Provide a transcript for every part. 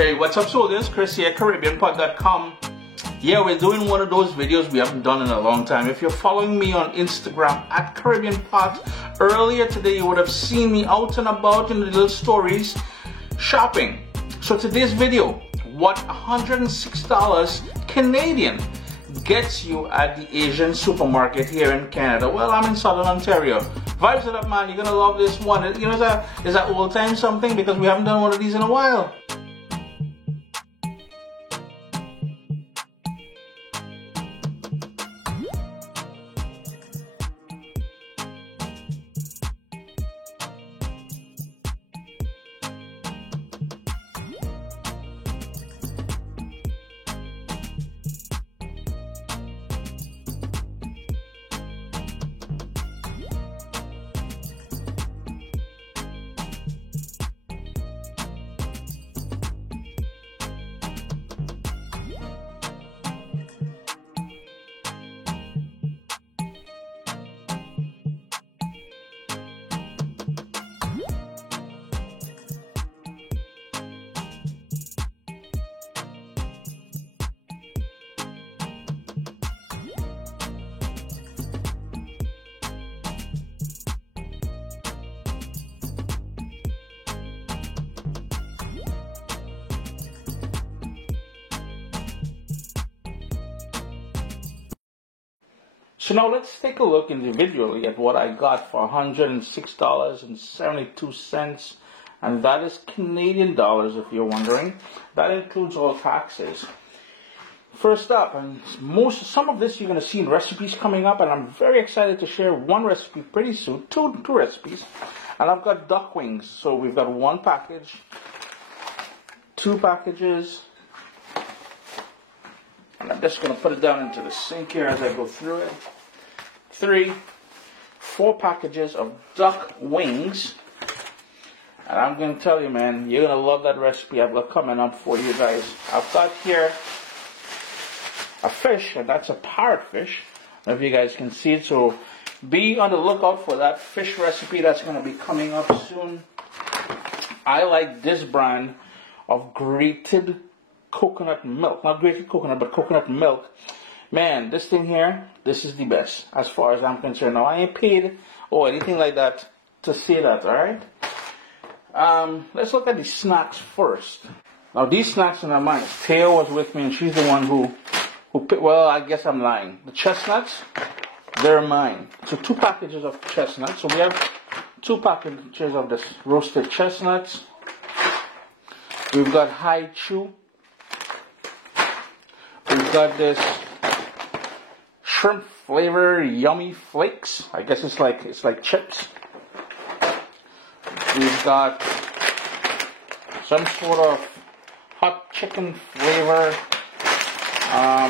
Hey, what's up, soldiers? Chris here, CaribbeanPod.com. Yeah, we're doing one of those videos we haven't done in a long time. If you're following me on Instagram at CaribbeanPod, earlier today you would have seen me out and about in the little stories shopping. So today's video, what $106 Canadian gets you at the Asian supermarket here in Canada. Well, I'm in Southern Ontario. Vibes it up, man. You're gonna love this one. You know, is that old time something? Because we haven't done one of these in a while. So now let's take a look individually at what I got for $106.72, and that is Canadian dollars if you're wondering. That includes all taxes. First up, and some of this you're going to see in recipes coming up, and I'm very excited to share one recipe pretty soon, two recipes. And I've got duck wings. So we've got one package, two packages, and I'm just going to put it down into the sink here as I go through it. 4 packages of duck wings. And I'm going to tell you, man, you're going to love that recipe I've got coming up for you guys. I've got here a fish, and that's a parrotfish. I don't know if you guys can see it, so be on the lookout for that fish recipe that's going to be coming up soon. I like this brand of grated coconut milk. Not grated coconut, but coconut milk. Man, this thing here, this is the best as far as I'm concerned. Now, I ain't paid or anything like that to say that, alright? Let's look at the snacks first. Now, these snacks are not mine. Teo was with me, and she's the one who picked, well, I guess I'm lying. The chestnuts, they're mine. So 2 packages of chestnuts. So we have 2 packages of this roasted chestnuts. We've got Hai Chew. We've got this shrimp flavor yummy flakes. I guess it's like chips. We've got some sort of hot chicken flavor. I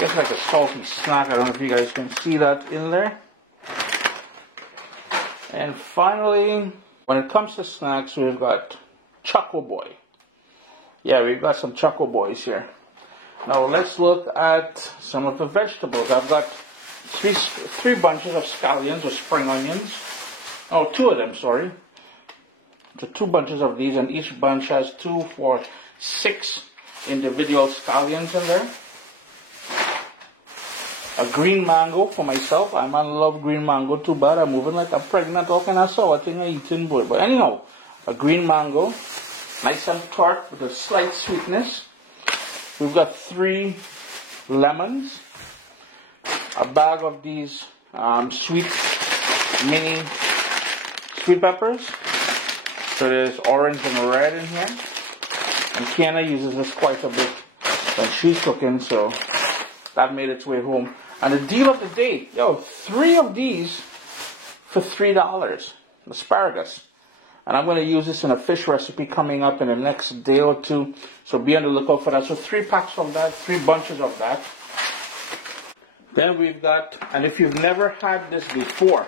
guess like a salty snack. I don't know if you guys can see that in there. And finally, when it comes to snacks, we've got Choco Boy. Yeah, we've got some Choco Boys here. Now let's look at some of the vegetables. I've got three bunches of scallions or spring onions. Oh, 2 of them, sorry. So 2 bunches of these, and each bunch has 2, 4, 6 individual scallions in there. A green mango for myself. I love green mango too bad. I'm moving like I'm pregnant. All kind of sour thing I eating, boy. But anyhow, a green mango, nice and tart with a slight sweetness. We've got 3 lemons, a bag of these sweet mini sweet peppers. So there's orange and red in here. And Kiana uses this quite a bit when she's cooking, so that made its way home. And the deal of the day, 3 of these for $3. Asparagus. And I'm going to use this in a fish recipe coming up in the next day or 2. So be on the lookout for that. So 3 packs of that, 3 bunches of that. Then we've got, and if you've never had this before,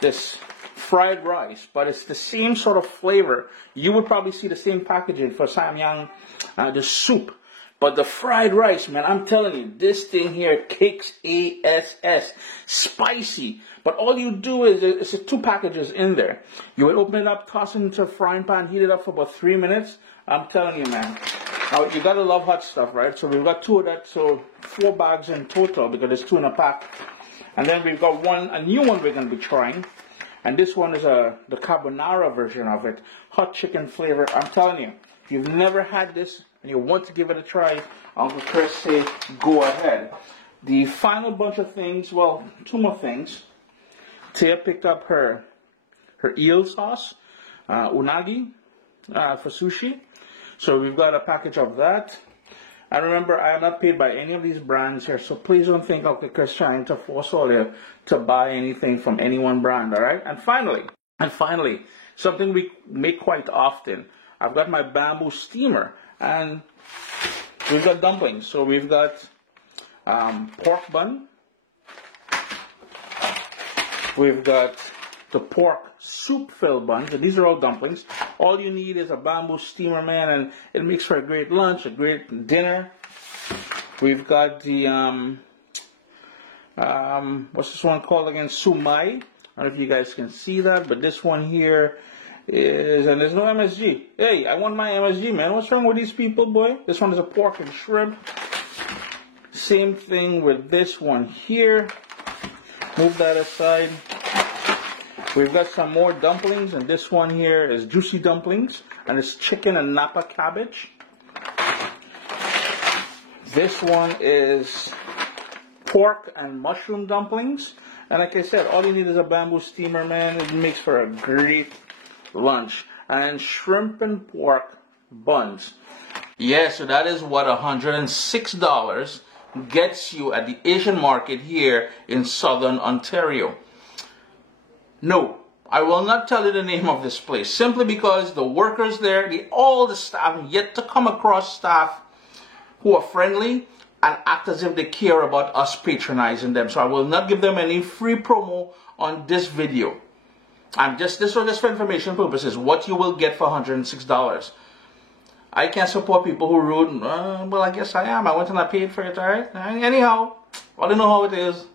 this fried rice, but it's the same sort of flavor. You would probably see the same packaging for Samyang, the soup. But the fried rice, man, I'm telling you, this thing here kicks ass. Spicy. But all you do is, it's 2 packages in there. You would open it up, toss it into a frying pan, heat it up for about 3 minutes, I'm telling you, man. Now, you gotta love hot stuff, right? So we've got 2 of that, so 4 bags in total because there's 2 in a pack. And then we've got a new one we're gonna be trying. And this one is the carbonara version of it. Hot chicken flavor. I'm telling you, if you've never had this and you want to give it a try, Uncle Chris say, go ahead. The final bunch of things, well, 2 more things. Taya picked up her eel sauce, unagi, for sushi. So we've got a package of that. And remember, I am not paid by any of these brands here, so please don't think Uncle Chris trying to force all you to buy anything from any one brand, all right? And finally, something we make quite often. I've got my bamboo steamer, and we've got dumplings. So we've got pork bun. We've got the pork soup-filled buns, and these are all dumplings. All you need is a bamboo steamer, man, and it makes for a great lunch, a great dinner. We've got the, what's this one called again? Sumai. I don't know if you guys can see that, but this one here is, and there's no MSG. Hey, I want my MSG, man. What's wrong with these people, boy? This one is a pork and shrimp. Same thing with this one here. Move that aside. We've got some more dumplings, and this one here is juicy dumplings, and it's chicken and napa cabbage. This one is pork and mushroom dumplings, and like I said, all you need is a bamboo steamer, man. It makes for a great lunch. And shrimp and pork buns. Yeah, so that is what $106 gets you at the Asian market here in Southern Ontario. No, I will not tell you the name of this place, simply because the workers there, all the staff, yet to come across staff who are friendly and act as if they care about us patronizing them. So I will not give them any free promo on this video. This was just for information purposes, what you will get for $106. I can't support people who rude. Well, I guess I am. I went and I paid for it, alright? Anyhow, I don't know how it is.